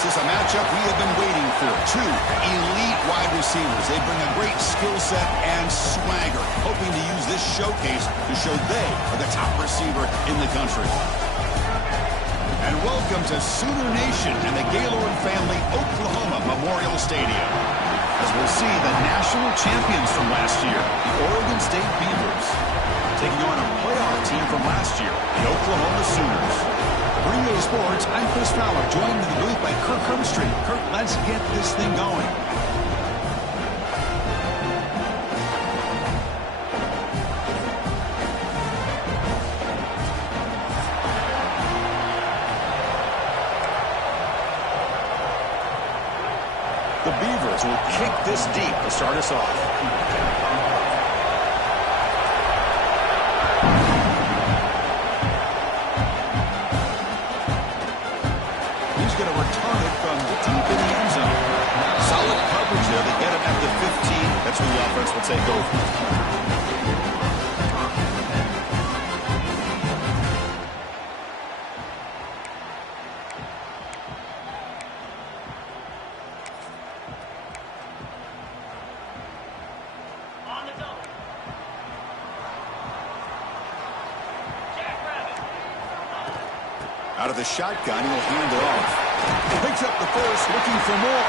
This is a matchup we have been waiting for. Two elite wide receivers. They bring a great skill set and swagger, hoping to use this showcase to show they are the top receiver in the country. And welcome to Sooner Nation and the Gaylord Family Oklahoma Memorial Stadium, as we'll see the national champions from last year, the Oregon State Beavers, taking on a playoff team from last year, the Oklahoma Sooners. For EA Sports, I'm Chris Fowler, joined in the booth by Kirk Herbstreit. Kirk, let's get this thing going. The Beavers will kick this deep to start us off. He's going to return it from deep in the end zone. Solid coverage there. They get him at the 15. That's where the offense will take over. Out of the shotgun, he'll hand it off. Picks up the first, looking for more.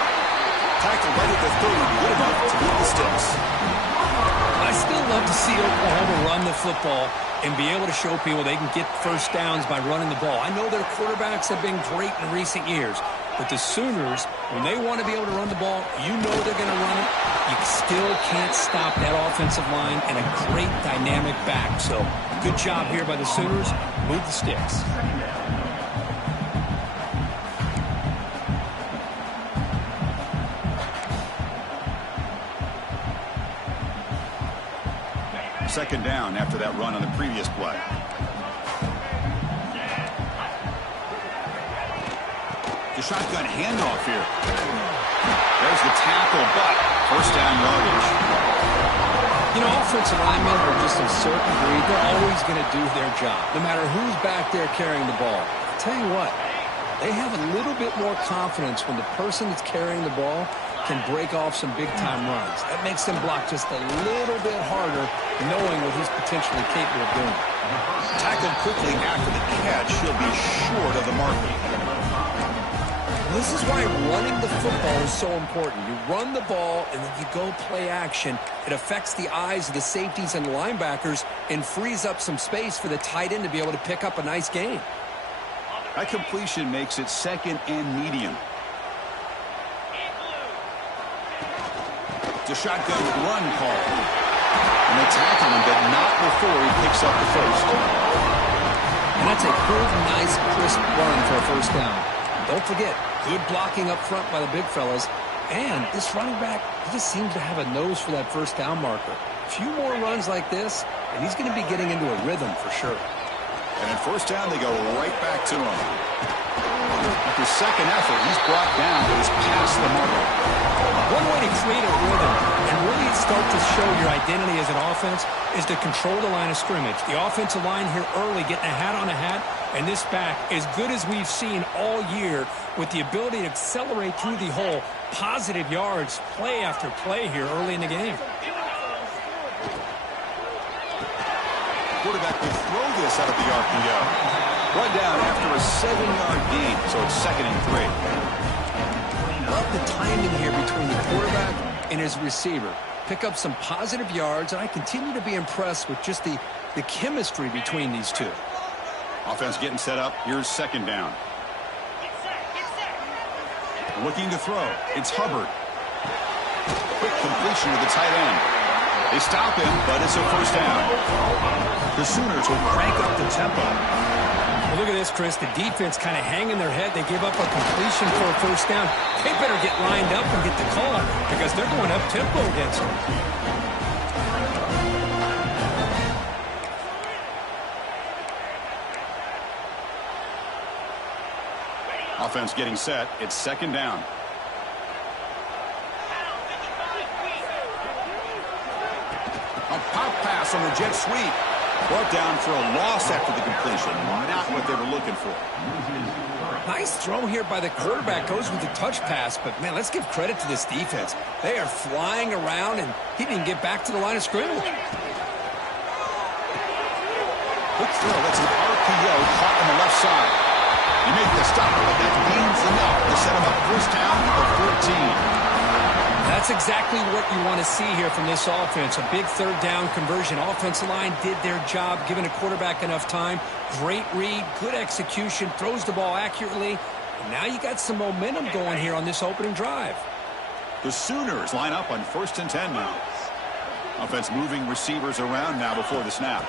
Tackled right at the 30, good enough to beat the sticks. I still love to see Oklahoma run the football and be able to show people they can get first downs by running the ball. I know their quarterbacks have been great in recent years, but the Sooners, when they want to be able to run the ball, you know they're going to run it. You still can't stop that offensive line and a great dynamic back. So, good job here by the Sooners. Move the sticks. Second down after that run on the previous play. The shotgun handoff here. There's the tackle, but first down yardage. You know, offensive linemen are just a certain breed. They're always going to do their job, no matter who's back there carrying the ball. I'll tell you what, they have a little bit more confidence when the person that's carrying the ball can break off some big-time runs. That makes them block just a little bit harder, knowing what he's potentially capable of doing. Tackled quickly after the catch. He'll be short of the marker. This is why running the football is so important. You run the ball, and then you go play action. It affects the eyes of the safeties and the linebackers and frees up some space for the tight end to be able to pick up a nice gain. That completion makes it second and medium. The shotgun run call. And they tackle him, but not before he picks up the first. And that's a good, nice, crisp run for a first down. Don't forget, good blocking up front by the big fellas. And this running back, he just seems to have a nose for that first down marker. A few more runs like this, and he's going to be getting into a rhythm for sure. And at first down, they go right back to him. After second effort, he's brought down, but he's past the marker. One way to create a rhythm and really start to show your identity as an offense is to control the line of scrimmage. The offensive line here early getting a hat on a hat, and this back, as good as we've seen all year, with the ability to accelerate through the hole, positive yards, play after play here early in the game. Quarterback will throw this out of the RPO. Run down after a 7-yard gain, so it's second and 3. Love the timing here between the quarterback and his receiver. Pick up some positive yards, and I continue to be impressed with just the chemistry between these two. Offense getting set up. Here's second down. Looking to throw. It's Hubbard. Quick completion to the tight end. They stop him, but it's a first down. The Sooners will crank up the tempo. Well, look at this, Chris. The defense kind of hanging their head. They give up a completion for a first down. They better get lined up and get the call because they're going up tempo against them. Offense getting set. It's second down. A pop pass on the jet sweep. Brought down for a loss after the completion. Not what they were looking for. Nice throw here by the quarterback. Goes with the touch pass. But, man, let's give credit to this defense. They are flying around, and he didn't get back to the line of scrimmage. Quick throw. That's an RPO caught on the left side. He made the stop, but that gains enough to set him up first down for 14. That's exactly what you want to see here from this offense. A big third down conversion. Offensive line did their job, giving a quarterback enough time. Great read, good execution, throws the ball accurately. And now you got some momentum going here on this opening drive. The Sooners line up on 1st and 10 now. Offense moving receivers around now before the snap.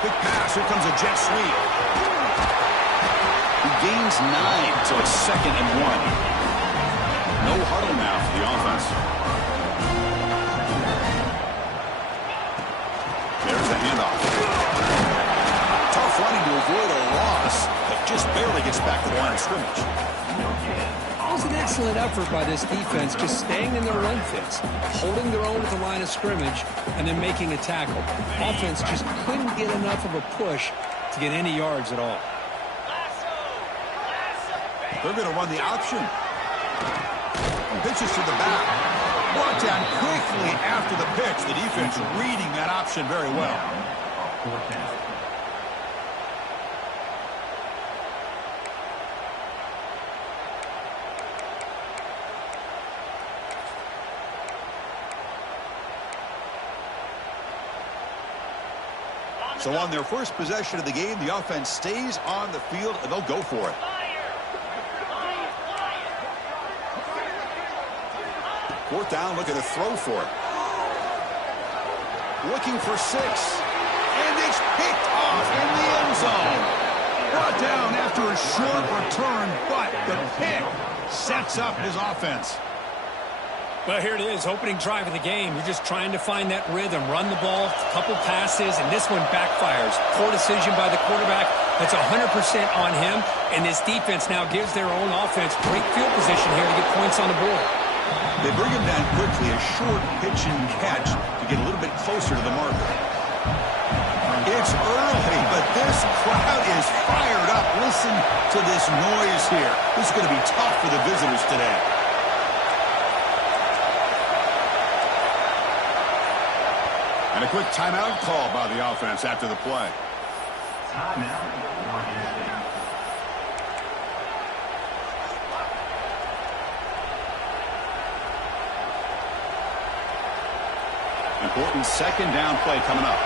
Quick pass. Here comes a jet sweep. He gains 9, so it's 2nd and 1. No huddle now for the offense. There's the handoff. Tough running to avoid a loss, but just barely gets back to the line of scrimmage. It was an excellent effort by this defense, just staying in their run fits, holding their own at the line of scrimmage, and then making a tackle. Offense just couldn't get enough of a push to get any yards at all. They're going to run the option. Pitches to the back. Brought down quickly after the pitch. The defense reading that option very well. So on their first possession of the game, the offense stays on the field, and they'll go for it. Fourth down, looking to throw for it. Looking for 6. And it's picked off in the end zone. Brought down after a short return, but the pick sets up his offense. Well, here it is, opening drive of the game. You're just trying to find that rhythm, run the ball, a couple passes, and this one backfires. Poor decision by the quarterback. That's 100% on him, and this defense now gives their own offense great field position here to get points on the board. They bring him down quickly, a short pitch and catch to get a little bit closer to the marker. It's early, but this crowd is fired up. Listen to this noise here. This is going to be tough for the visitors today. And a quick timeout call by the offense after the play. Important second down play coming up.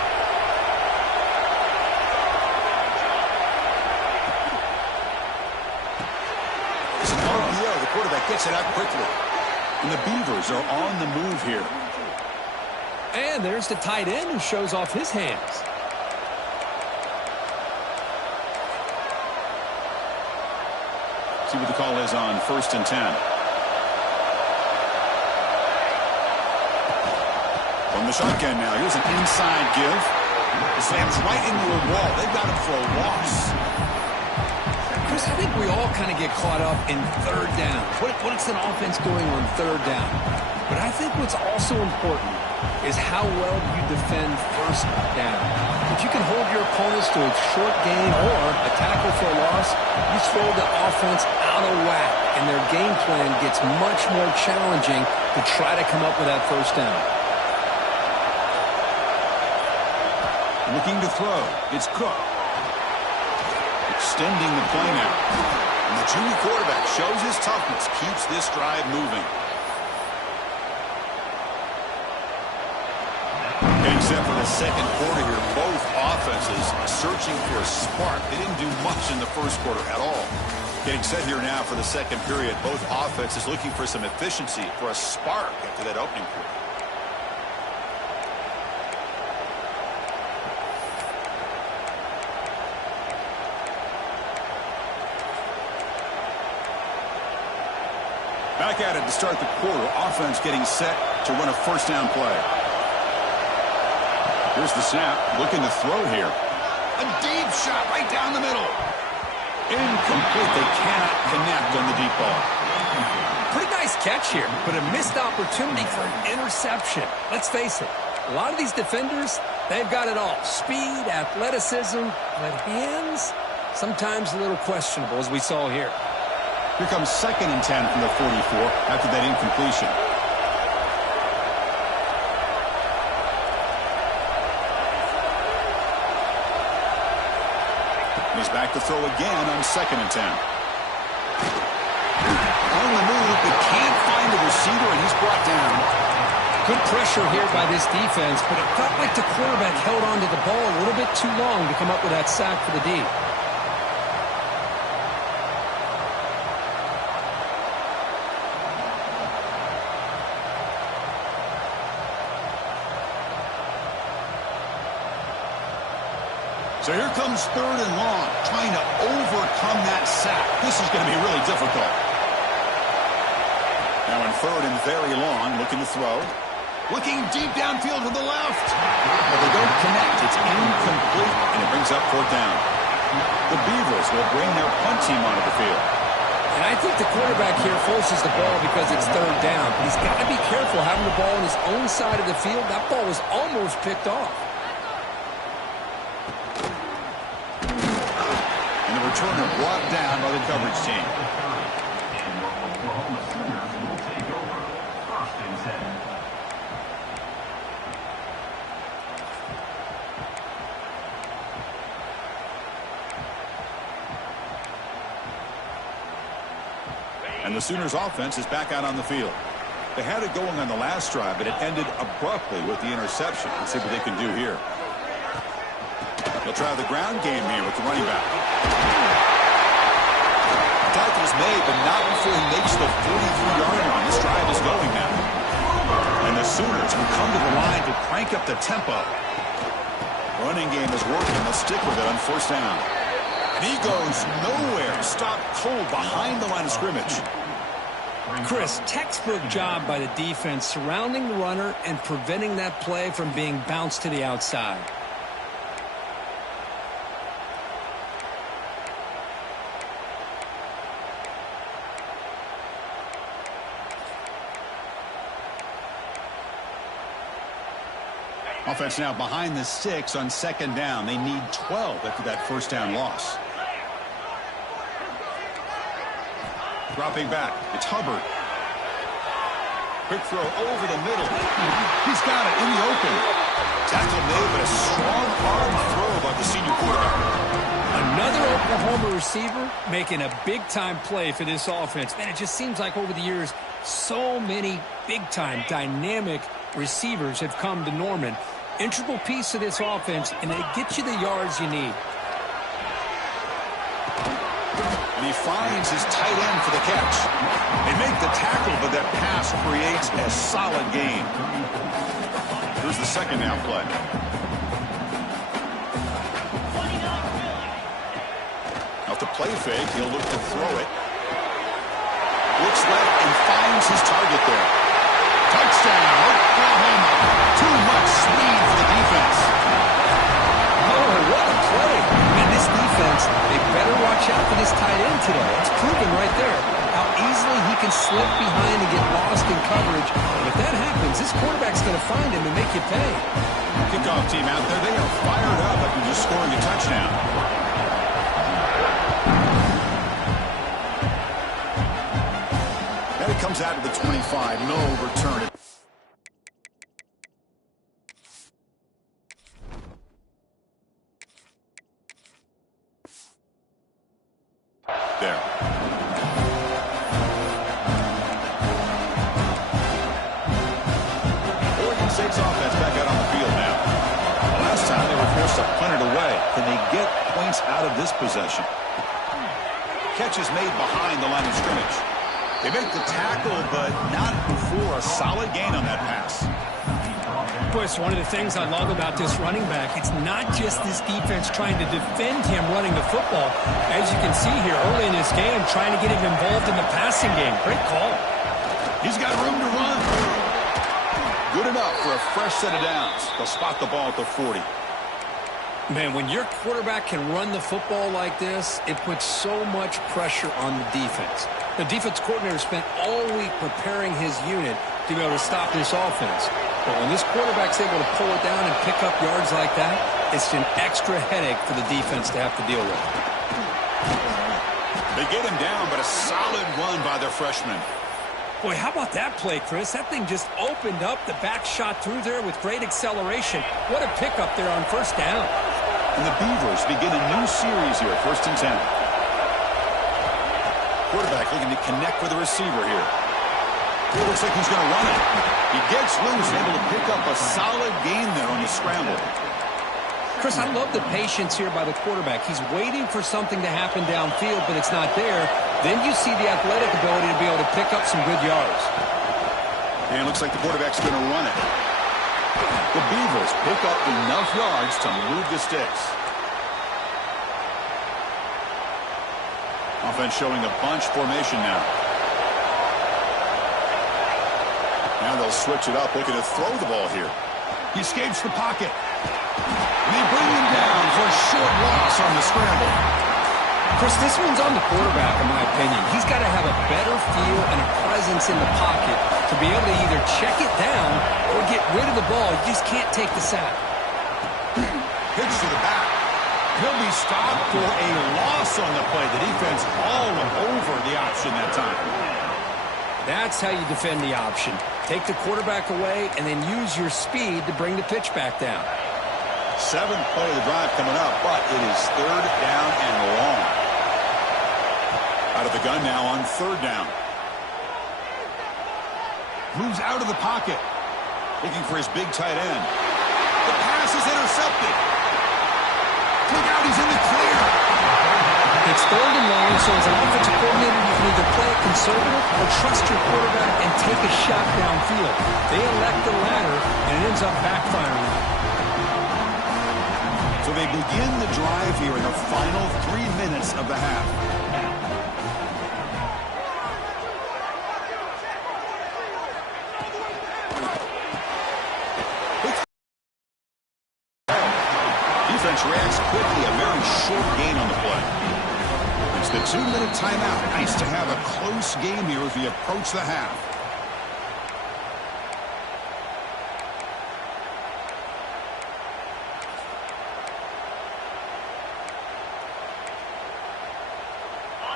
It's an RPO. The quarterback gets it out quickly. And the Beavers are on the move here. And there's the tight end who shows off his hands. See what the call is on 1st and 10. From the shotgun now. Here's an inside give. It slams right into a wall. They've got him for a loss. Chris, I think we all kind of get caught up in third down. What's an offense doing on third down? But I think what's also important is how well you defend first down. If you can hold your opponents to a short gain or a tackle for a loss, you throw the offense out of whack, and their game plan gets much more challenging to try to come up with that first down. Looking to throw. It's Cook. Extending the play now. And the junior quarterback shows his toughness, keeps this drive moving. Except for the second quarter here, both offenses searching for a spark. They didn't do much in the first quarter at all. Getting set here now for the second period, both offenses looking for some efficiency, for a spark after that opening quarter. Back at it to start the quarter. Offense getting set to run a first down play. Here's the snap. Looking to throw here. A deep shot right down the middle. Incomplete. They cannot connect on the deep ball. Pretty nice catch here, but a missed opportunity for an interception. Let's face it, a lot of these defenders, they've got it all. Speed, athleticism, but hands, Sometimes a little questionable, as we saw here. Here comes 2nd and 10 from the 44 after that incompletion. He's back to throw again on 2nd and 10. On the move, but can't find the receiver, and he's brought down. Good pressure here by this defense, but it felt like the quarterback held on to the ball a little bit too long to come up with that sack for the D. So here comes 3rd and long, trying to overcome that sack. This is going to be really difficult. Now in 3rd and very long, looking to throw. Looking deep downfield to the left. But they don't connect. It's incomplete, and it brings up 4th down. The Beavers will bring their punt team onto the field. And I think the quarterback here forces the ball because it's 3rd down. He's got to be careful having the ball on his own side of the field. That ball was almost picked off. Returner brought down by the coverage team. And the Sooners offense is back out on the field. They had it going on the last drive, but it ended abruptly with the interception. Let's see what they can do here. They'll try the ground game here with the running back. Tackle's made, but not before he makes the 43-yard line. This drive is going now. And the Sooners will come to the line to crank up the tempo. Running game is working. They'll stick with it on 1st down. And he goes nowhere. Stopped cold behind the line of scrimmage. Chris, textbook job by the defense surrounding the runner and preventing that play from being bounced to the outside. Offense now behind the 6 on 2nd down. They need 12 after that 1st down loss. Dropping back. It's Hubbard. Quick throw over the middle. He's got it in the open. Tackle made, but a strong arm throw by the senior quarterback. Another Oklahoma receiver making a big-time play for this offense. Man, it just seems like over the years, so many big-time, dynamic receivers have come to Norman. Integral piece of this offense, and it gets you the yards you need. And he finds his tight end for the catch. They make the tackle, but that pass creates a solid gain. Here's the 2nd down play. Off the play fake, he'll look to throw it. Looks left and finds his target there. Touchdown, Oklahoma. Too much speed for the defense. Oh, what a play. Man, this defense, they better watch out for this tight end today. It's proven right there how easily he can slip behind and get lost in coverage. And if that happens, this quarterback's going to find him and make you pay. Kickoff team out there, they are fired up after just scoring a touchdown. And it comes out to the 25. No return. There. Oregon State's offense back out on the field now. Last time they were forced to punt it away. Can they get points out of this possession? Catch is made behind the line of scrimmage. They make the tackle, but not before a solid gain on that pass. Boy, it's one of the things I love about this running back. It's not just this defense trying to defend him running the football. As you can see here early in this game, trying to get him involved in the passing game. Great call. He's got room to run. Good enough for a fresh set of downs. They'll spot the ball at the 40. Man, when your quarterback can run the football like this, it puts so much pressure on the defense. The defense coordinator spent all week preparing his unit to be able to stop this offense. But when this quarterback's able to pull it down and pick up yards like that, it's an extra headache for the defense to have to deal with. get him down, but a solid run by the freshman. Boy, how about that play, Chris? That thing just opened up. The back shot through there with great acceleration. What a pickup there on first down. And the Beavers begin a new series here, 1st and 10. Quarterback looking to connect with the receiver here. It looks like he's going to run it. He gets loose, able to pick up a solid gain there on the scramble. Chris, I love the patience here by the quarterback. He's waiting for something to happen downfield, but it's not there. Then you see the athletic ability to be able to pick up some good yards. And it looks like the quarterback's going to run it. The Beavers pick up enough yards to move the sticks. Offense showing a bunch formation now. Now they'll switch it up, looking to throw the ball here. He escapes the pocket. And they bring him down for a short loss on the scramble. Chris, this one's on the quarterback, in my opinion. He's got to have a better feel and a presence in the pocket to be able to either check it down or get rid of the ball. You just can't take the sack. Pitch to the back. He'll be stopped for a loss on the play. The defense all over the option that time. That's how you defend the option. Take the quarterback away and then use your speed to bring the pitch back down. 7th play of the drive coming up, but it is 3rd down and long. Out of the gun now on 3rd down. Moves out of the pocket. Looking for his big tight end. The pass is intercepted. Look out, he's in the clear. It's 3rd and long, so as an offensive coordinator, you can either play it conservative or trust your quarterback and take a shot downfield. They elect the latter, and it ends up backfiring. So they begin the drive here in the final 3 minutes of the half. Defense reacts quickly, a very short gain on the play. It's the 2-minute timeout. Nice to have a close game here as we approach the half.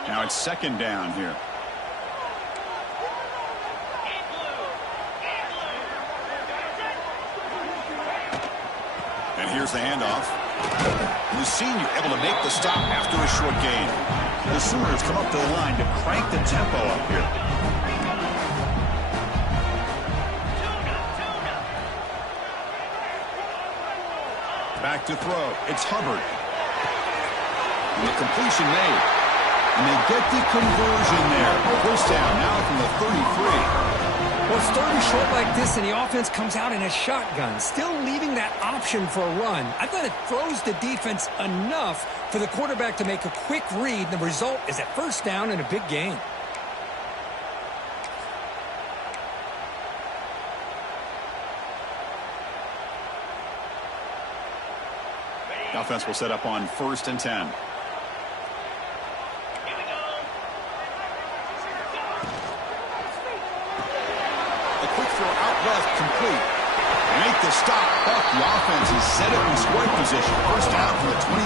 Now it's 2nd down here. And here's the handoff. The senior able to make the stop after a short gain. The Sooners come up to the line to crank the tempo up here. Back to throw. It's Hubbard. And the completion made. And they get the conversion there. 1st down now from the 33. Well, it's 3rd and short like this, and the offense comes out in a shotgun, still leaving that option for a run. I thought it throws the defense enough for the quarterback to make a quick read. The result is a 1st down and a big gain. The offense will set up on 1st and 10. Left complete. They make the stop, but the offense is set up in scoring position. 1st down from the 23.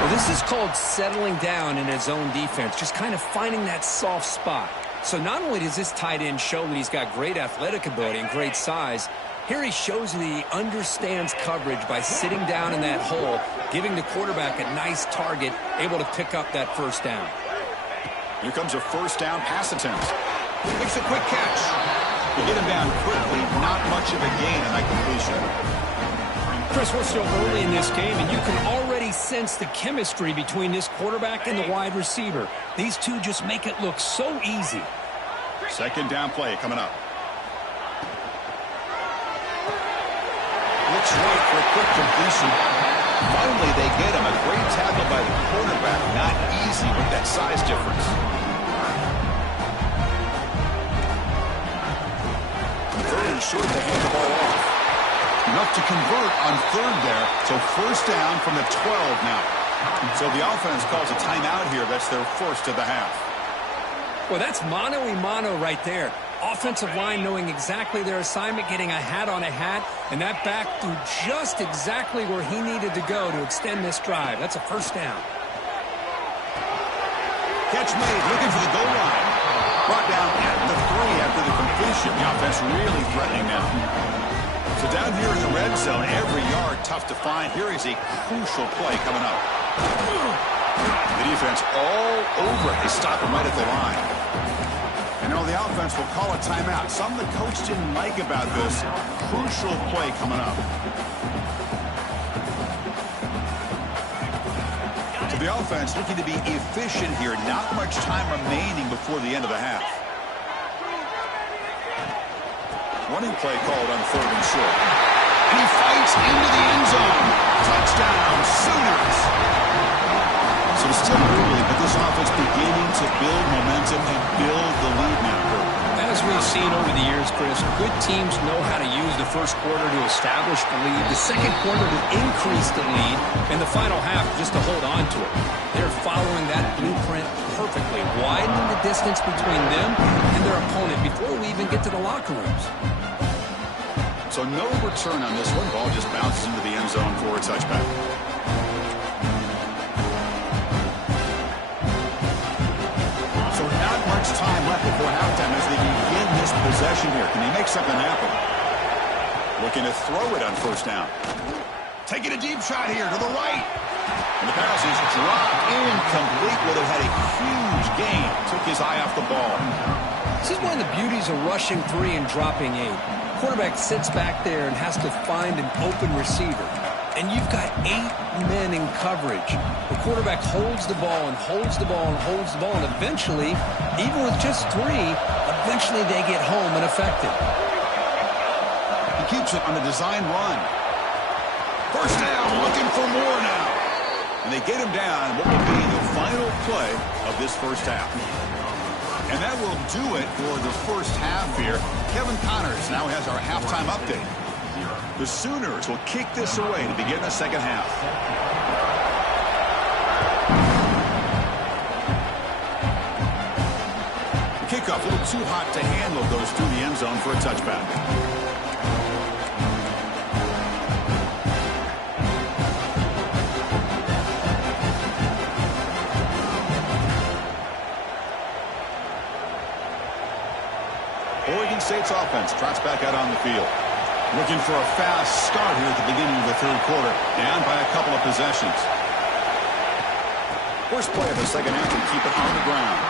Well, this is called settling down in his own defense, just kind of finding that soft spot. So not only does this tight end show that he's got great athletic ability and great size, here he shows that he understands coverage by sitting down in that hole, giving the quarterback a nice target, able to pick up that 1st down. Here comes a 1st down pass attempt. Makes a quick catch. They get him down quickly. Not much of a gain in that completion. Chris, we're still early in this game, and you can already sense the chemistry between this quarterback and the wide receiver. These two just make it look so easy. 2nd down play coming up. Looks right for a quick completion. Finally, they get him. A great tackle by the quarterback. Not easy with that size difference. Short to hand the ball off. Enough to convert on 3rd there. So 1st down from the 12 now. So the offense calls a timeout here. That's their 1st of the half. Well, that's mano-a-mano right there. Offensive line knowing exactly their assignment, getting a hat on a hat, and that back threw just exactly where he needed to go to extend this drive. That's a 1st down. Catch made, looking for the goal line. Brought down at the 3 after the completion. The offense really threatening now. So down here in the red zone, every yard tough to find. Here is a crucial play coming up. The defense all over it. They stop him right at the line. And now the offense will call a timeout. Something the coach didn't like about this. Crucial play coming up. So the offense looking to be efficient here. Not much time remaining before the end of the half. Running play called on 3rd and short. And he fights into the end zone. Touchdown, Sooners. So it's still early, but this offense beginning to build momentum and build the lead now. As we've seen over the years, Chris, good teams know how to use the first quarter to establish the lead, the second quarter to increase the lead, and the final half just to hold on to it. They're following that blueprint perfectly, widening the distance between them and their opponent before we even get to the locker rooms. So no return on this one. Ball just bounces into the end zone for a touchback. So not much time left before halftime as they begin this possession here. Can they make something happen? Looking to throw it on 1st down. Taking a deep shot here to the right. And the pass is dropped incomplete. Would have had a huge gain. Took his eye off the ball. This is one of the beauties of rushing 3 and dropping 8. Quarterback sits back there and has to find an open receiver. And you've got 8 men in coverage. The quarterback holds the ball and holds the ball and holds the ball. And eventually, even with just 3, eventually they get home and effective. He keeps it on a design run. 1st down, looking for more now. And they get him down. What will be the final play of this first half? And that will do it for the first half here. Kevin Connors now has our halftime update. The Sooners will kick this away to begin the second half. The kickoff a little too hot to handle, goes through the end zone for a touchback. Oregon State's offense trots back out on the field. Looking for a fast start here at the beginning of the 3rd quarter. Down by a couple of possessions. First play of the second half to keep it on the ground.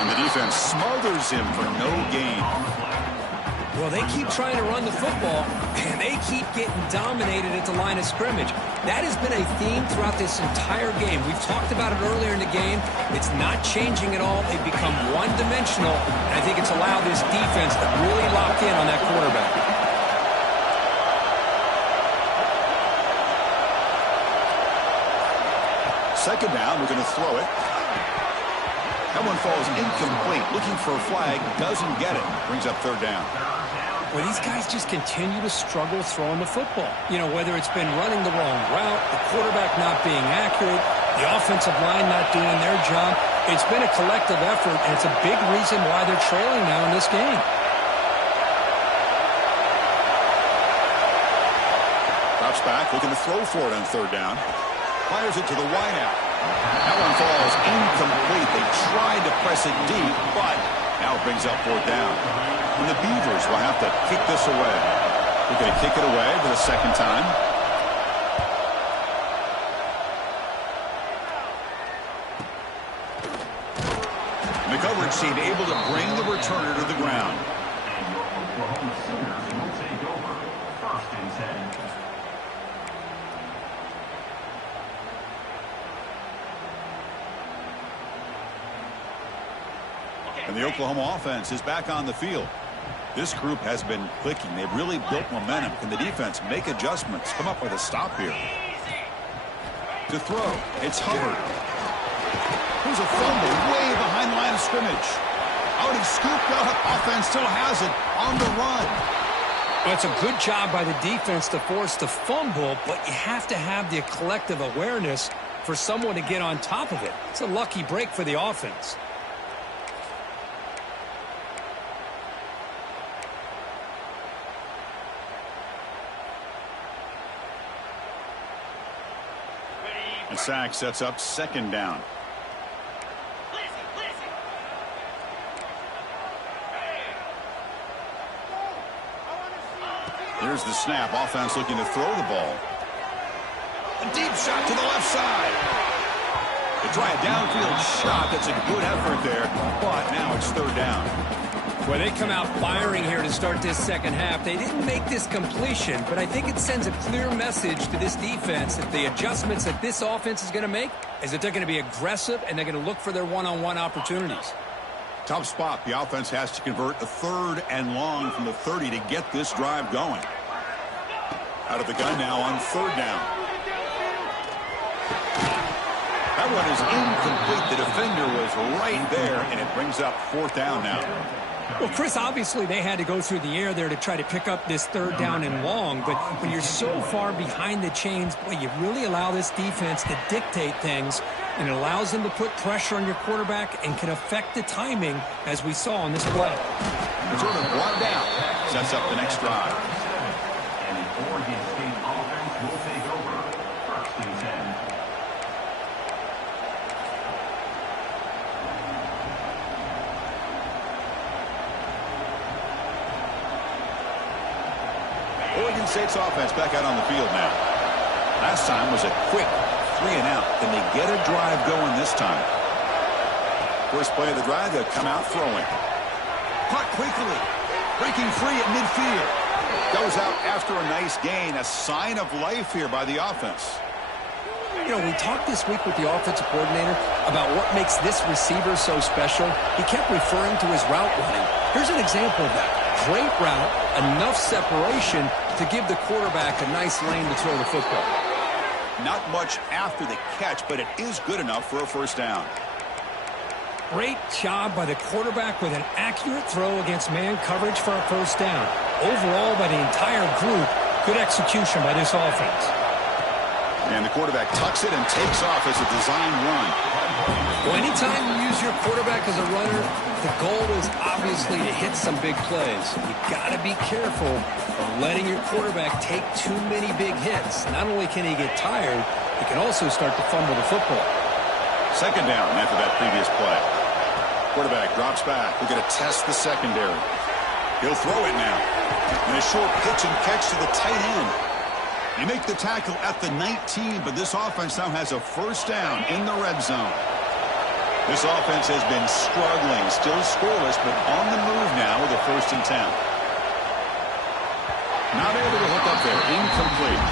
And the defense smothers him for no gain. Well, they keep trying to run the football, and they keep getting dominated at the line of scrimmage. That has been a theme throughout this entire game. We've talked about it earlier in the game. It's not changing at all. They've become one-dimensional, and I think it's allowed this defense to really lock in on that quarterback. Second down, we're going to throw it. That one falls incomplete. Looking for a flag, doesn't get it. Brings up 3rd down. Well, these guys just continue to struggle throwing the football. You know, whether it's been running the wrong route, the quarterback not being accurate, the offensive line not doing their job. It's been a collective effort, and it's a big reason why they're trailing now in this game. Drops back, looking to throw for it on 3rd down. Fires it to the wideout. That one falls incomplete. They tried to press it deep, but now it brings up 4th down. And the Beavers will have to kick this away. They're going to kick it away for the second time. And the coverage team able to bring the returner to the ground. And the Oklahoma offense is back on the field. This group has been clicking. They've really built momentum. Can the defense make adjustments? Come up with a stop here. To throw, it's Hubbard. There's a fumble way behind the line of scrimmage. Out and scooped up. Offense still has it on the run. Well, it's a good job by the defense to force the fumble, but you have to have the collective awareness for someone to get on top of it. It's a lucky break for the offense. And sack sets up 2nd down. Here's the snap. Offense looking to throw the ball. A deep shot to the left side. They try a downfield shot. That's a good effort there, but now it's third down. Well, they come out firing here to start this second half. They didn't make this completion, but I think it sends a clear message to this defense that the adjustments that this offense is going to make is that they're going to be aggressive and they're going to look for their one-on-one opportunities. Tough spot. The offense has to convert a 3rd and long from the 30 to get this drive going. Out of the gun now on 3rd down. That one is incomplete. The defender was right there, and it brings up 4th down now. Well, Chris, obviously they had to go through the air there to try to pick up this 3rd down and long, but when you're so far behind the chains, boy, you really allow this defense to dictate things, and it allows them to put pressure on your quarterback and can affect the timing, as we saw on this play. Sort of brought down. Sets up the next drive. And the Oregon State offense will take over 1st and 10. Oregon State's offense back out on the field now. Last time was a quick 3 and out. Can they get a drive going this time? First play of the drive, they'll come out throwing. Caught quickly. Breaking free at midfield. Goes out after a nice gain. A sign of life here by the offense. You know, we talked this week with the offensive coordinator about what makes this receiver so special. He kept referring to his route running. Here's an example of that. Great route, enough separation to give the quarterback a nice lane to throw the football. Not much after the catch, but it is good enough for a 1st down. Great job by the quarterback with an accurate throw against man coverage for a 1st down. Overall, by the entire group, good execution by this offense. And the quarterback tucks it and takes off as a design run. Well, anytime you use your quarterback as a runner, the goal is obviously to hit some big plays. You got to be careful of letting your quarterback take too many big hits. Not only can he get tired, he can also start to fumble the football. 2nd down after that previous play. Quarterback drops back. We're going to test the secondary. He'll throw it now. And a short pitch and catch to the tight end. You make the tackle at the 19, but this offense now has a 1st down in the red zone. This offense has been struggling, still scoreless, but on the move now with a 1st and 10. Not able to hook up there. Incomplete.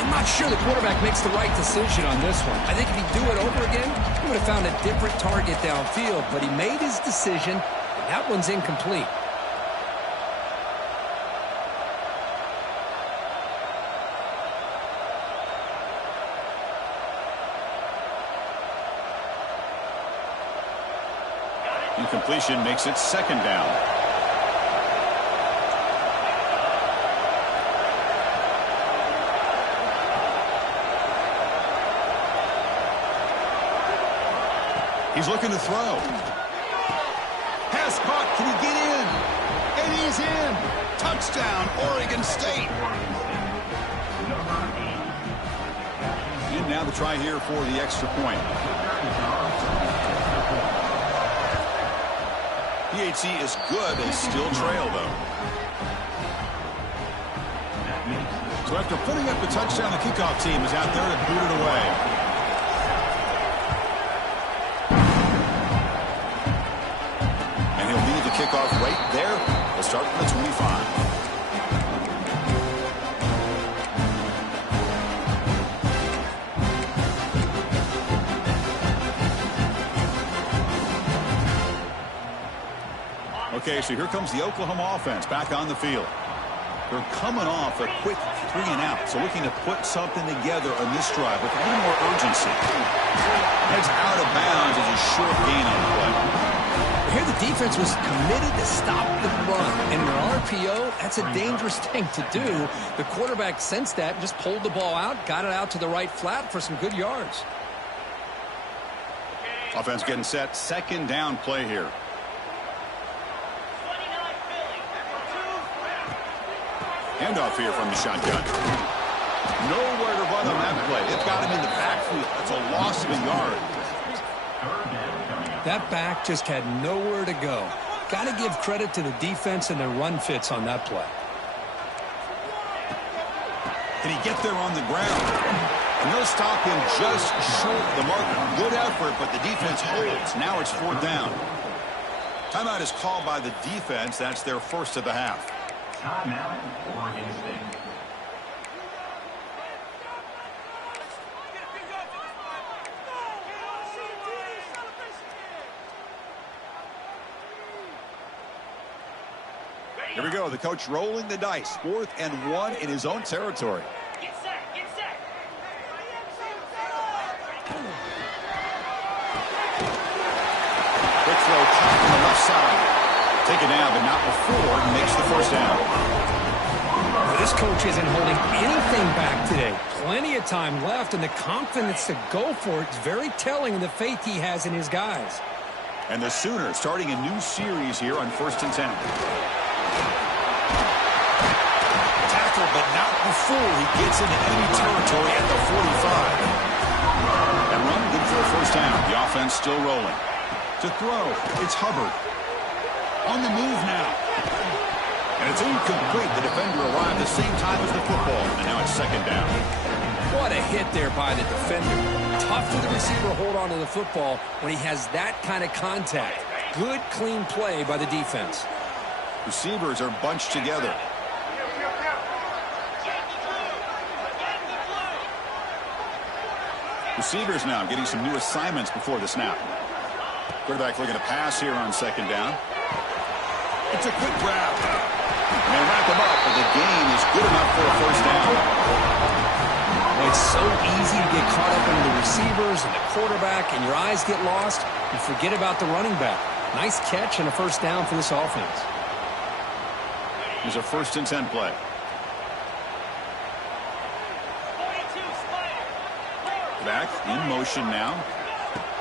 I'm not sure the quarterback makes the right decision on this one. I think if he'd do it over again, he would have found a different target downfield, but he made his decision, and that one's incomplete. Incompletion makes it 2nd down. He's looking to throw. Pass caught. Can he get in? And he's in. Touchdown, Oregon State. And now the try here for the extra point. PHC is good. They still trail, though. So after putting up the touchdown, the kickoff team is out there to boot it away. And he'll leave the kickoff right there. They'll start from the 25. Okay, so here comes the Oklahoma offense back on the field. They're coming off a quick 3 and out, so looking to put something together on this drive with a little more urgency. Heads out of bounds as a short gain on the play. Here the defense was committed to stop the run. And in an RPO, that's a dangerous thing to do. The quarterback sensed that and just pulled the ball out, got it out to the right flat for some good yards. Offense getting set. 2nd down play here. Handoff here from the shotgun. Nowhere to run on that play. They've got him in the backfield. That's a loss of a yard. That back just had nowhere to go. Got to give credit to the defense and their run fits on that play. Can he get there on the ground? And they'll stop him just short of the mark. Good effort, but the defense holds. Now it's 4th down. Timeout is called by the defense. That's their first of the half. Timeout, Oregon State. Here we go. The coach rolling the dice. 4th and 1 in his own territory. Get set, get set. Quick throw caught on the left side. Taken down, but not before he makes the first down. This coach isn't holding anything back today. Plenty of time left, and the confidence to go for it is very telling of the faith he has in his guys. And the Sooners starting a new series here on 1st and 10. Tackle, but not before he gets into enemy territory at the 45. That run good for a first down. The offense still rolling. To throw, it's Hubbard. On the move now. And it's incomplete. The defender arrived at the same time as the football. And now it's 2nd down. What a hit there by the defender. Tough for the receiver to hold on to the football when he has that kind of contact. Good, clean play by the defense. Receivers are bunched together. Receivers now getting some new assignments before the snap. Quarterback looking to pass here on 2nd down. It's a quick grab. And they wrap him up, but the gain is good enough for a first down. It's so easy to get caught up into the receivers and the quarterback, and your eyes get lost. You forget about the running back. Nice catch and a first down for this offense. Here's a 1st and 10 play. Back in motion now.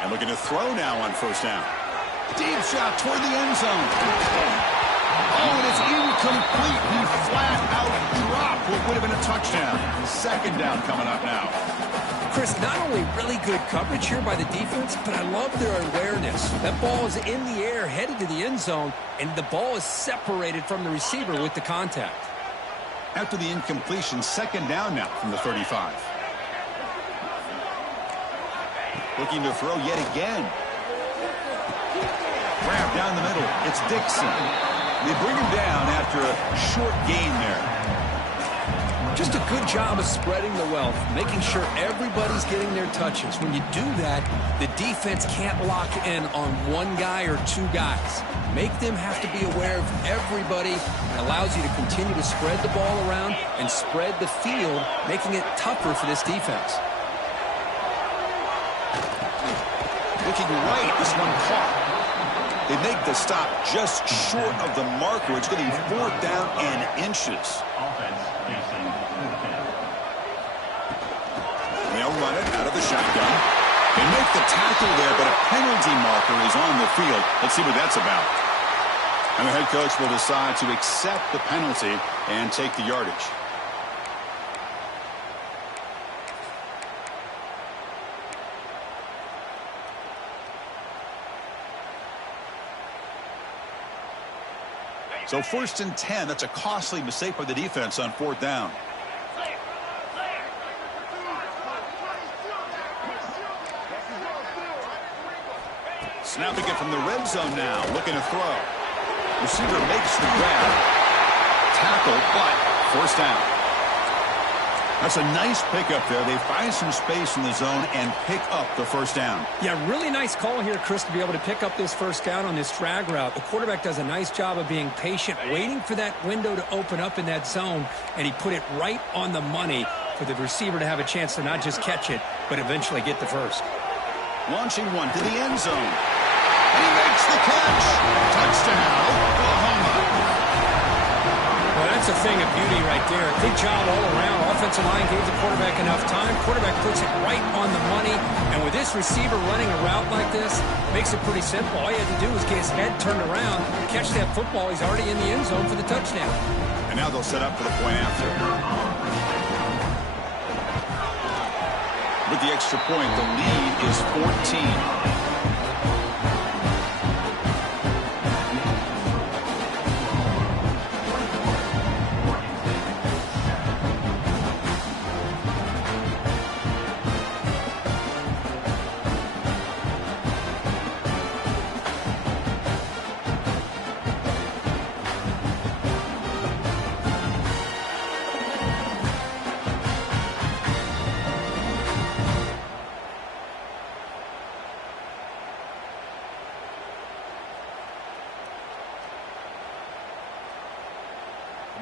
And looking to throw now on 1st down. Deep shot toward the end zone. Oh, and it's incomplete. He flat out dropped what would have been a touchdown. 2nd down coming up now. Chris, not only really good coverage here by the defense, but I love their awareness. That ball is in the air, headed to the end zone, and the ball is separated from the receiver with the contact. After the incompletion, 2nd down now from the 35. Looking to throw yet again. Grab down the middle. It's Dixon. They bring him down after a short gain there. Just a good job of spreading the wealth, making sure everybody's getting their touches. When you do that, the defense can't lock in on one guy or two guys. Make them have to be aware of everybody. It allows you to continue to spread the ball around and spread the field, making it tougher for this defense. Looking right, this one caught. They make the stop just short of the marker. It's getting 4th down and inches. Offense facing 4th down. They'll run it out of the shotgun. They make the tackle there, but a penalty marker is on the field. Let's see what that's about. And the head coach will decide to accept the penalty and take the yardage. So 1st and 10, that's a costly mistake by the defense on 4th down. Snapping it from the red zone now, looking to throw. Receiver makes the grab. Tackle, but 1st down. That's a nice pickup there. They find some space in the zone and pick up the 1st down. Yeah, really nice call here, Chris, to be able to pick up this 1st down on this drag route. The quarterback does a nice job of being patient, waiting for that window to open up in that zone, and he put it right on the money for the receiver to have a chance to not just catch it, but eventually get the first. Launching one to the end zone. And he makes the catch. Touchdown, Oklahoma. Well, that's a thing of beauty right there. Good job all around. Offensive line gave the quarterback enough time. Quarterback puts it right on the money. And with this receiver running a route like this, makes it pretty simple. All you had to do was get his head turned around, catch that football. He's already in the end zone for the touchdown. And now they'll set up for the point after. With the extra point, the lead is 14.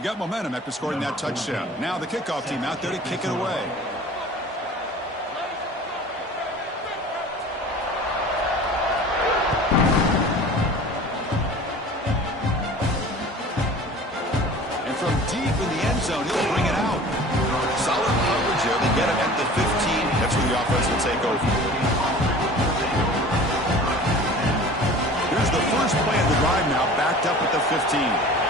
Got momentum after scoring that touchdown. Now the kickoff team out there to kick it away. And from deep in the end zone, he'll bring it out. Solid coverage there. They get it at the 15. That's where the offense will take over. Here's the first play of the drive now, backed up at the 15.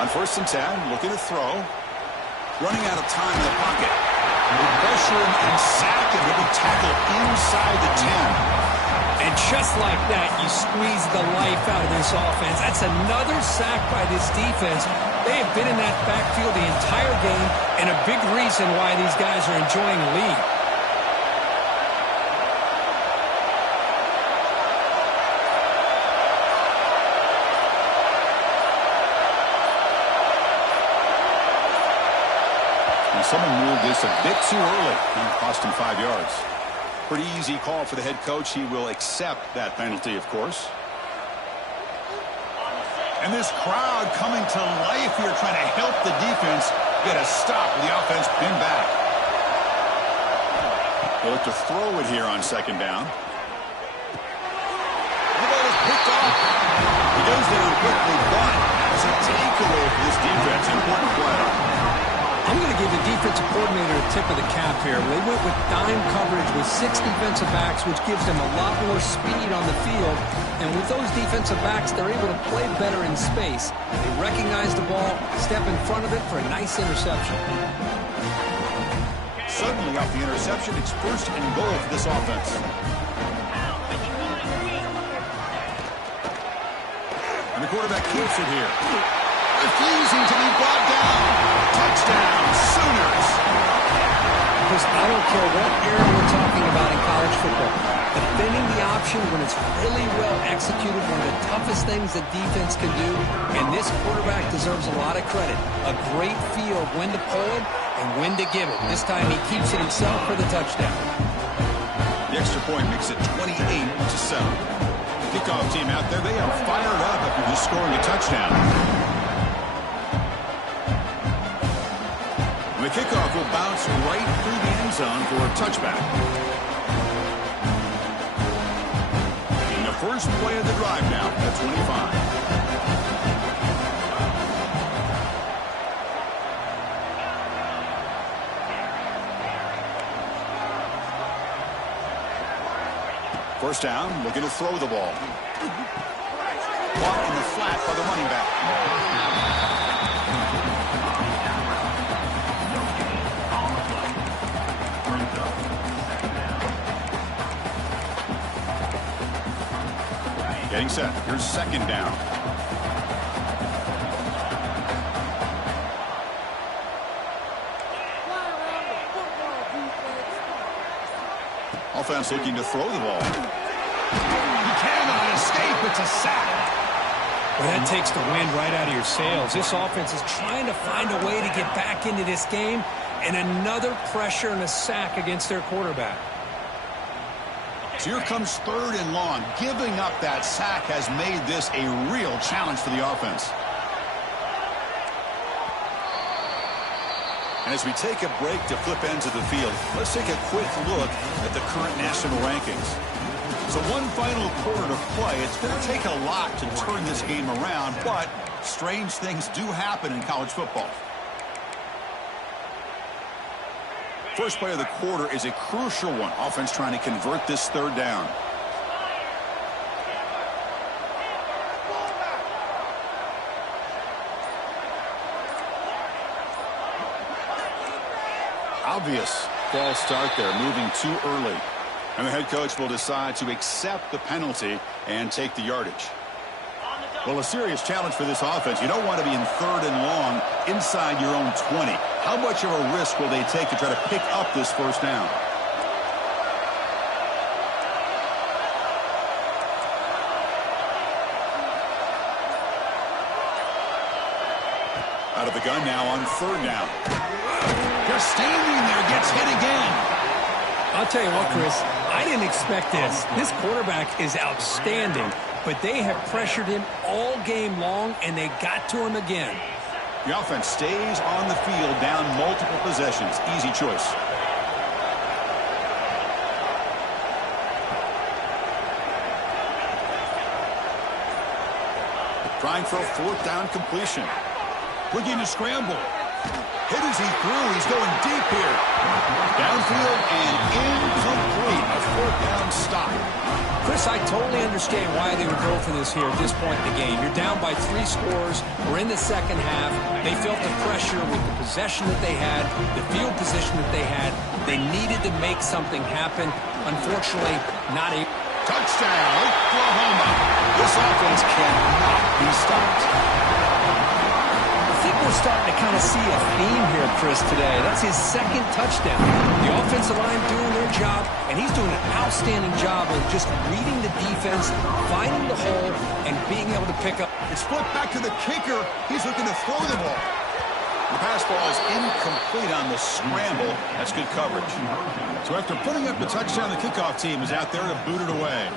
On 1st and 10, looking to throw. Running out of time in the pocket. They pressure him and sack him. He'll be tackled inside the 10. And just like that, you squeeze the life out of this offense. That's another sack by this defense. They have been in that backfield the entire game, and a big reason why these guys are enjoying the lead. Someone moved this a bit too early and cost him 5 yards. Pretty easy call for the head coach. He will accept that penalty, of course. And this crowd coming to life here, trying to help the defense get a stop with the offense pinned back. They'll look to throw it here on 2nd down. The ball is picked off. He goes down quickly, but it's a takeaway for this defense. Important play. I'm going to give the defensive coordinator a tip of the cap here. They went with dime coverage with 6 defensive backs, which gives them a lot more speed on the field. And with those defensive backs, they're able to play better in space. They recognize the ball, step in front of it for a nice interception. Suddenly off the interception, it's 1st and goal for this offense. And the quarterback keeps it here. Refusing to be brought down. Touchdown, Sooners. Because I don't care what era we're talking about in college football. Defending the option when it's really well executed, one of the toughest things that defense can do, and this quarterback deserves a lot of credit. A great feel of when to pull it and when to give it. This time he keeps it himself for the touchdown. The extra point makes it 28-7. Kickoff team out there, they are fired up after just scoring a touchdown. The kickoff will bounce right through the end zone for a touchback. And the first play of the drive now at 25. First down, looking to throw the ball. Caught in the flat by the running back. Getting set. Here's 2nd down. Offense looking to throw the ball. He cannot escape. It's a sack. Well, that takes the wind right out of your sails. This offense is trying to find a way to get back into this game, and another pressure and a sack against their quarterback. So here comes 3rd and long. Giving up that sack has made this a real challenge for the offense. And as we take a break to flip ends of the field, let's take a quick look at the current national rankings. So one final quarter to play. It's going to take a lot to turn this game around, but strange things do happen in college football. First play of the quarter is a crucial one. Offense trying to convert this 3rd down. Obvious false start there, moving too early. And the head coach will decide to accept the penalty and take the yardage. Well, a serious challenge for this offense. You don't want to be in 3rd and long inside your own 20. How much of a risk will they take to try to pick up this 1st down? Out of the gun now on 3rd down. They're standing there, gets hit again. I'll tell you what, Chris, I didn't expect this. This quarterback is outstanding, but they have pressured him all game long, and they got to him again. The offense stays on the field down multiple possessions. Easy choice. Trying for a fourth down completion. Looking to scramble. Hit as he threw. He's going deep here. Downfield and incomplete. A fourth down stop. Chris, I totally understand why they would go for this here at this point in the game. You're down by 3 scores. We're in the second half. They felt the pressure with the possession that they had, the field position that they had. They needed to make something happen. Unfortunately, not a touchdown, Oklahoma. This offense cannot be stopped. I think we're starting to kind of see a theme here, Chris, today. That's his second touchdown. The offensive line doing their job, and he's doing an outstanding job of just reading the defense, finding the hole, and being able to pick up. It's flipped back to the kicker. He's looking to throw the ball. The pass ball is incomplete on the scramble. That's good coverage. So after putting up the touchdown, the kickoff team is out there to boot it away.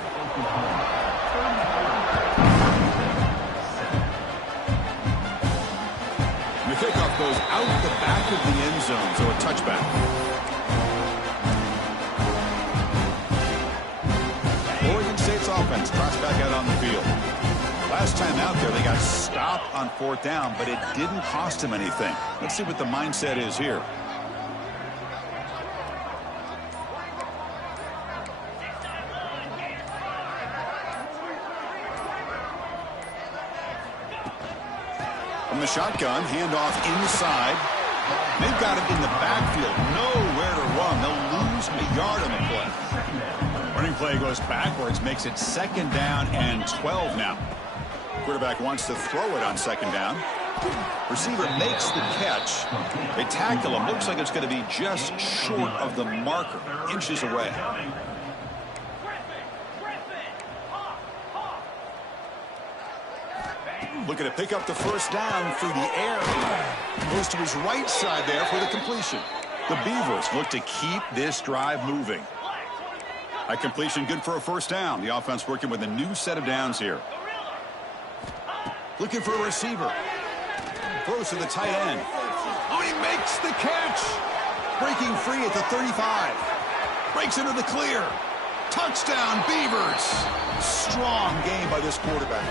The kickoff goes out the back of the end zone, so a touchback. Oregon State's offense trots back out on the field. Last time out there, they got stopped on fourth down, but it didn't cost him anything. Let's see what the mindset is here. From the shotgun, handoff inside. They've got it in the backfield. Nowhere to run. They'll lose a yard on the play. Running play goes backwards, makes it second down and 12 now. Quarterback wants to throw it on second down. Receiver makes the catch. They tackle him. Looks like it's going to be just short of the marker. Inches away. Looking to pick up the first down through the air. Goes to his right side there for the completion. The Beavers look to keep this drive moving. That completion good for a first down. The offense working with a new set of downs here. Looking for a receiver. Throws to the tight end. Oh, he makes the catch. Breaking free at the 35. Breaks into the clear. Touchdown, Beavers. Strong game by this quarterback.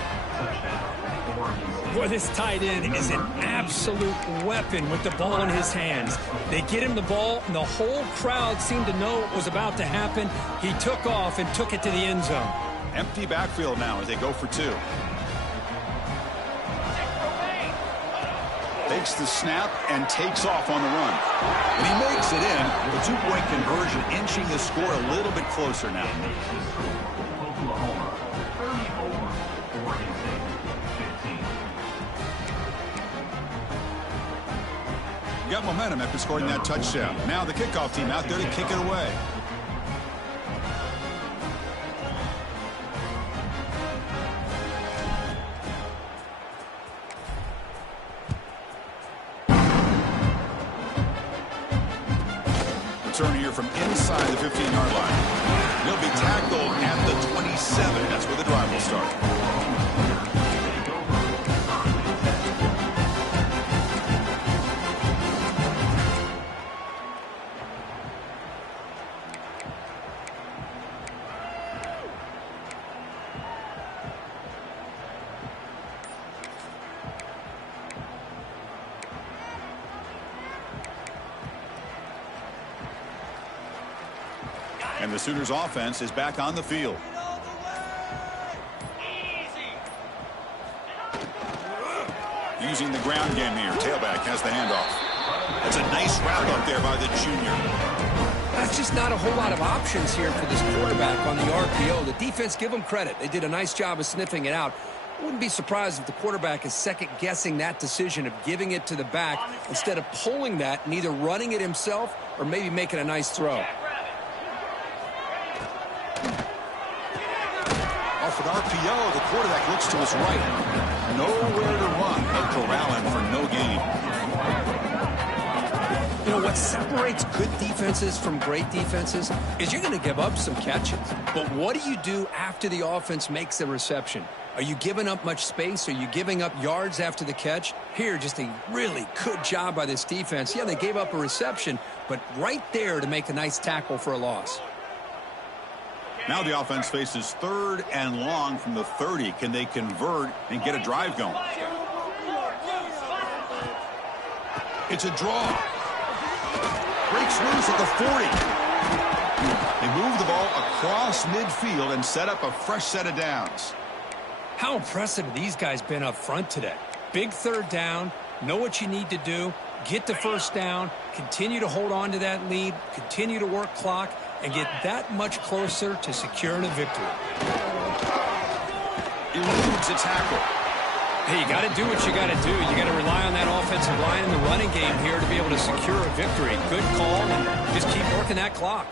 Boy, this tight end is an absolute weapon with the ball in his hands. They get him the ball, and the whole crowd seemed to know what was about to happen. He took off and took it to the end zone. Empty backfield now as they go for 2. Takes the snap and takes off on the run. And he makes it in. The 2-point conversion inching the score a little bit closer now. Oklahoma, 30 over, Oregon State, 15. Got momentum after scoring that touchdown. Now the kickoff team out there to kick it away. Return here from inside the 15-yard line. He'll be tackled at the 27. That's where the drive will start. And the Sooners offense is back on the field. Using the ground game here. Tailback has the handoff. That's a nice route up there by the junior. That's just not a whole lot of options here for this quarterback on the RPO. The defense, give them credit. They did a nice job of sniffing it out. I wouldn't be surprised if the quarterback is second-guessing that decision of giving it to the back instead of pulling that and either running it himself or maybe making a nice throw. Off an RPO, the quarterback looks to his right. Nowhere to run, but corralling for no gain. You know, what separates good defenses from great defenses is you're going to give up some catches. But what do you do after the offense makes a reception? Are you giving up much space? Are you giving up yards after the catch? Here, just a really good job by this defense. Yeah, they gave up a reception, but right there to make a nice tackle for a loss. Now the offense faces 3rd and long from the 30. Can they convert and get a drive going? It's a draw. Breaks loose at the 40. They move the ball across midfield and set up a fresh set of downs. How impressive have these guys been up front today? Big 3rd down, know what you need to do, get the 1st down, continue to hold on to that lead, continue to work clock, and get that much closer to securing a victory. Eludes a tackle. Hey, you got to do what you got to do. You got to rely on that offensive line in the running game here to be able to secure a victory. Good call, and just keep working that clock.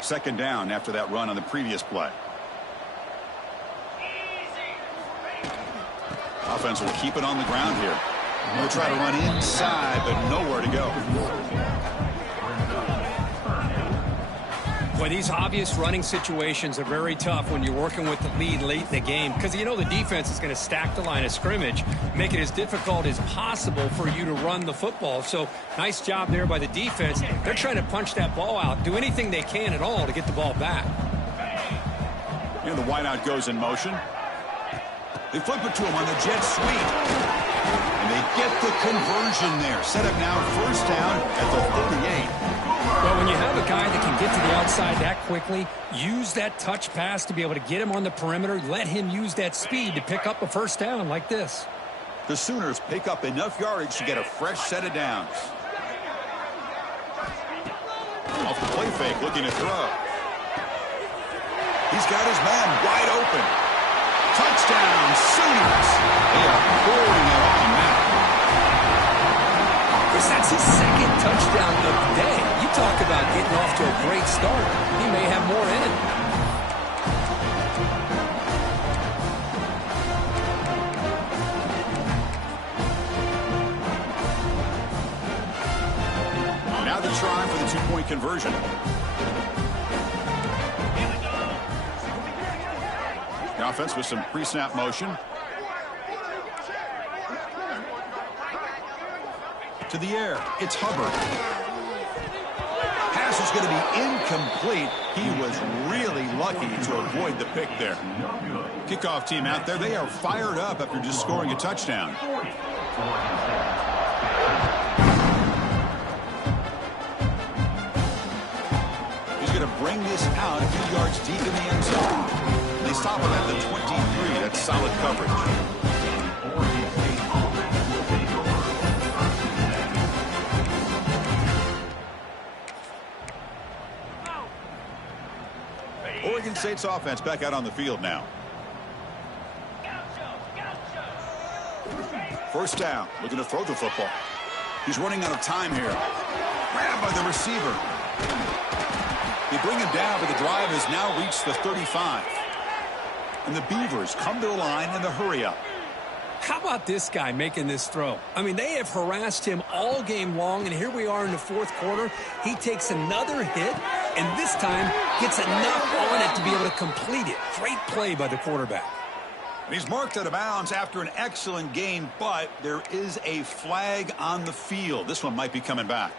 Second down after that run on the previous play. Offense will keep it on the ground here. They'll try to run inside, but nowhere to go. Boy, these obvious running situations are very tough when you're working with the lead late in the game because you know the defense is going to stack the line of scrimmage, make it as difficult as possible for you to run the football. So nice job there by the defense. They're trying to punch that ball out, do anything they can at all to get the ball back. Here the wideout goes in motion. They flip it to him on the jet sweep. And they get the conversion there. Set up now 1st down at the 38. Well, when you have a guy that can get to the outside that quickly, use that touch pass to be able to get him on the perimeter, let him use that speed to pick up a 1st down like this. The Sooners pick up enough yardage to get a fresh set of downs. Off the play fake, looking to throw. He's got his man wide open. Touchdown, Sooners. They are pouring it on now. Chris, that's his 2nd touchdown of the day. You talk about getting off to a great start. He may have more in it. Now the try for the 2-point conversion. The offense with some pre-snap motion. To the air, it's Hubbard. Pass is going to be incomplete. He was really lucky to avoid the pick there. Kickoff team out there, they are fired up after just scoring a touchdown. He's going to bring this out a few yards deep in the end zone. They stop him at the 23. That's solid coverage. Oregon State's offense back out on the field now. 1st down, looking to throw the football. He's running out of time here. Grabbed by the receiver. They bring him down, but the drive has now reached the 35. And the Beavers come to the line in the hurry-up. How about this guy making this throw? I mean, they have harassed him all game long, and here we are in the 4th quarter. He takes another hit, and this time gets enough on it to be able to complete it. Great play by the quarterback. And he's marked out of bounds after an excellent game, but there is a flag on the field. This one might be coming back.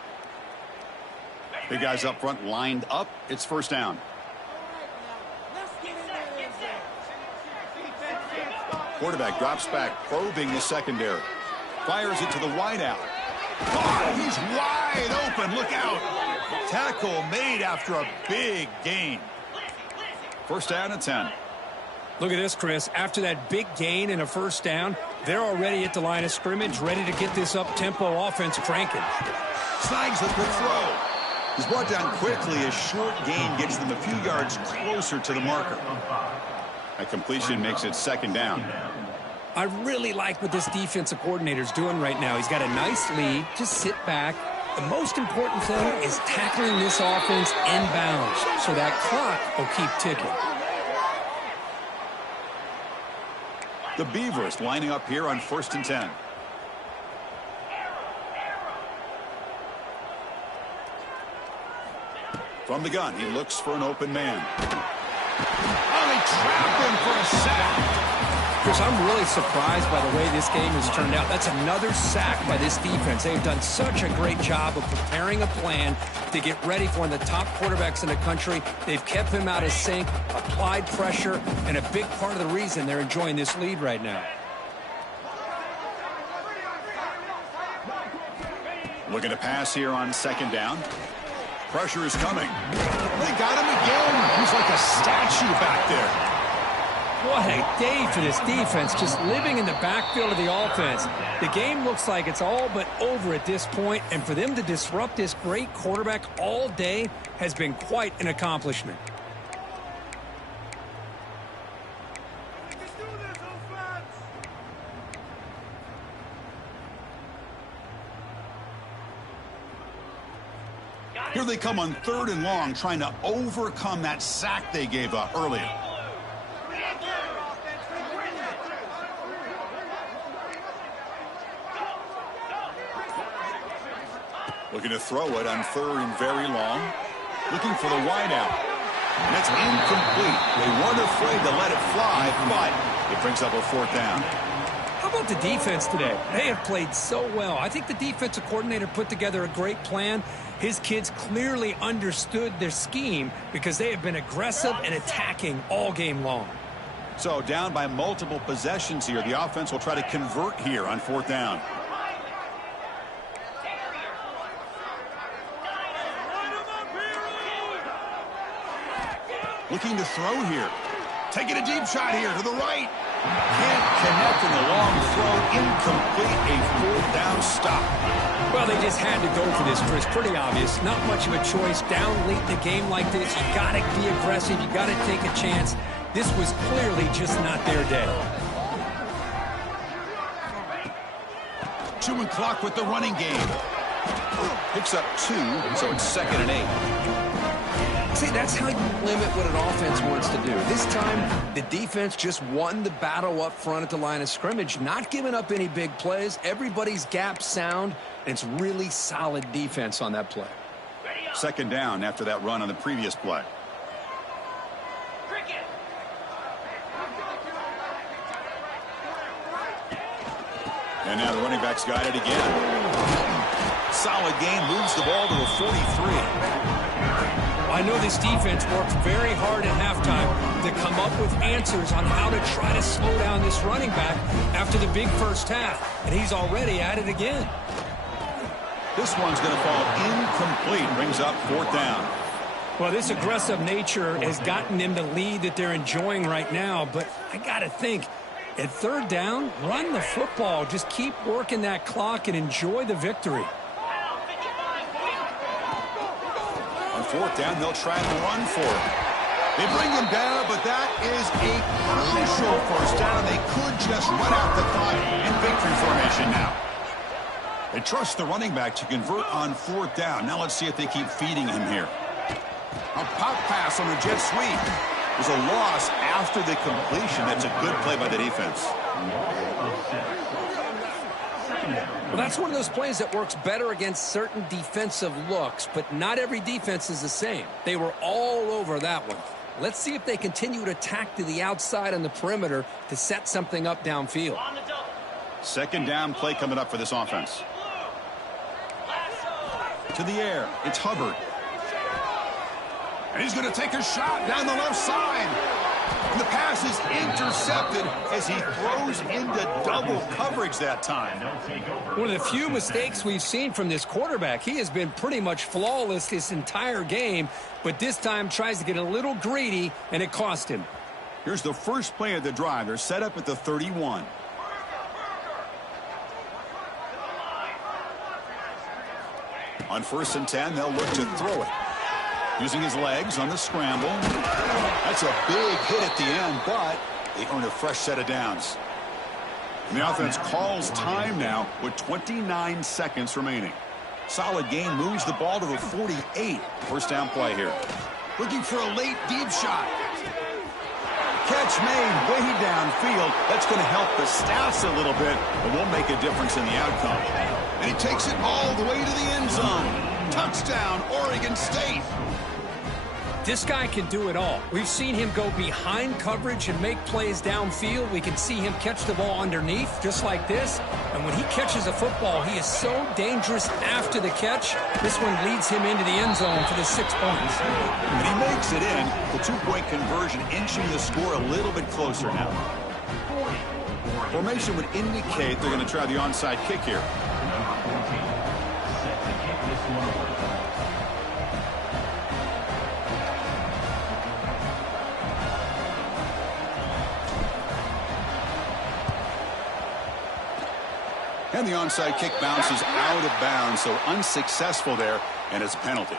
Big guys up front lined up. It's 1st down. Quarterback drops back, probing the secondary. Fires it to the wideout. Oh, he's wide open. Look out. Tackle made after a big gain. 1st down and 10. Look at this, Chris. After that big gain and a 1st down, they're already at the line of scrimmage, ready to get this up-tempo offense cranking. Snags the quick throw. He's brought down quickly. A short gain gets them a few yards closer to the marker. A completion makes it 2nd down. I really like what this defensive coordinator's doing right now. He's got a nice lead. Just sit back. The most important thing is tackling this offense inbounds so that clock will keep ticking. The Beavers lining up here on 1st and 10. From the gun, he looks for an open man. Oh, they trap him for a sack. Chris, I'm really surprised by the way this game has turned out. That's another sack by this defense. They've done such a great job of preparing a plan to get ready for one of the top quarterbacks in the country. They've kept him out of sync, applied pressure, and a big part of the reason they're enjoying this lead right now. Looking to pass here on 2nd down. Pressure is coming. They got him again. He's like a statue back there. What a day for this defense, just living in the backfield of the offense. The game looks like it's all but over at this point, and for them to disrupt this great quarterback all day has been quite an accomplishment. Here they come on 3rd and long, trying to overcome that sack they gave up earlier. Looking to throw it on 3rd and very long. Looking for the wideout. And it's incomplete. They weren't afraid to let it fly, but it brings up a 4th down. How about the defense today? They have played so well. I think the defensive coordinator put together a great plan. His kids clearly understood their scheme because they have been aggressive and attacking all game long. So down by multiple possessions here. The offense will try to convert here on 4th down. Looking to throw here. Taking a deep shot here to the right. Can't connect in the long throw. Incomplete. A 4th down stop. Well, they just had to go for this, Chris. Pretty obvious. Not much of a choice. Down late in the game like this, you got to be aggressive. You got to take a chance. This was clearly just not their day. Chewing clock with the running game. Picks up 2, so it's 2nd and 8. See, that's how you limit what an offense wants to do. This time, the defense just won the battle up front at the line of scrimmage, not giving up any big plays. Everybody's gap sound, and it's really solid defense on that play. 2nd down after that run on the previous play. And now the running back's got it again. Solid gain, moves the ball to the 43. I know this defense worked very hard at halftime to come up with answers on how to try to slow down this running back after the big first half, and he's already at it again. This one's going to fall incomplete, brings up 4th down. Well, this aggressive nature has gotten them the lead that they're enjoying right now, but I got to think, at 3rd down, run the football. Just keep working that clock and enjoy the victory. On 4th down, they'll try and run for it. They bring him down, but that is a crucial 1st down, and they could just run out the clock in victory formation now. They trust the running back to convert on 4th down. Now let's see if they keep feeding him here. A pop pass on the jet sweep. There's a loss after the completion. That's a good play by the defense. Well, that's one of those plays that works better against certain defensive looks, but not every defense is the same. They were all over that one. Let's see if they continue to attack to the outside on the perimeter to set something up downfield. 2nd down play coming up for this offense. To the air, it's Hubbard. And he's going to take a shot down the left side. And the pass is intercepted as he throws into double coverage that time. One of the few mistakes we've seen from this quarterback. He has been pretty much flawless this entire game, but this time tries to get a little greedy, and it cost him. Here's the first play of the drive. They're set up at the 31. On 1st and 10, they'll look to throw it. Using his legs on the scramble. That's a big hit at the end, but they earn a fresh set of downs. And the offense calls time now with 29 seconds remaining. Solid gain, moves the ball to the 48. 1st down play here. Looking for a late deep shot. catch made way downfield. That's going to help the stats a little bit, but won't make a difference in the outcome. And he takes it all the way to the end zone. Touchdown, Oregon State. This guy can do it all. We've seen him go behind coverage and make plays downfield. We can see him catch the ball underneath, just like this. And when he catches a football, he is so dangerous after the catch. This one leads him into the end zone for the 6 points. When he makes it in, the two-point conversion inching the score a little bit closer now. Formation would indicate they're going to try the onside kick here. Number 14, set to kick this one away. And the onside kick bounces out of bounds, so unsuccessful there, and it's a penalty.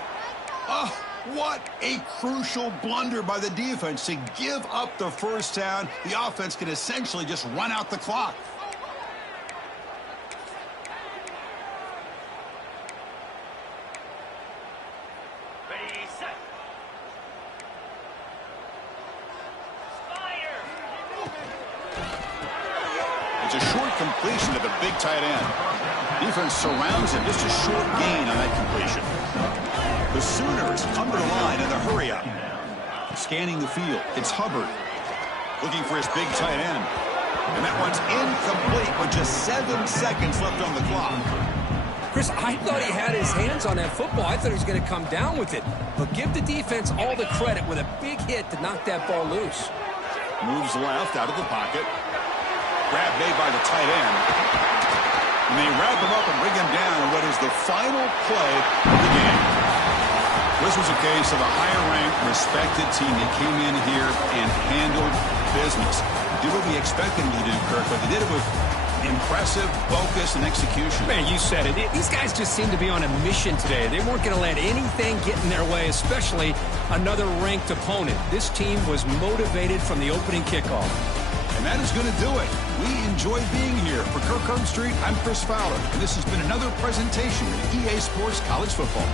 Oh, what a crucial blunder by the defense to give up the first down. The offense can essentially just run out the clock. Ready, set. It's a short completion to the big tight end. Defense surrounds him. Just a short gain on that completion. The Sooners come to the line in the hurry-up. Scanning the field. It's Hubbard looking for his big tight end. And that one's incomplete with just 7 seconds left on the clock. Chris, I thought he had his hands on that football. I thought he was going to come down with it. But give the defense all the credit with a big hit to knock that ball loose. Moves left out of the pocket. Grab made by the tight end. And they wrap him up and bring him down in what is the final play of the game. This was a case of a higher-ranked, respected team that came in here and handled business. Did what we expected them to do, Kirk, but they did it with impressive focus and execution. Man, you said it. These guys just seem to be on a mission today. They weren't going to let anything get in their way, especially another ranked opponent. This team was motivated from the opening kickoff. And that is going to do it. We enjoy being here. For Kirk Herbstreit, I'm Chris Fowler, and this has been another presentation of EA Sports College Football.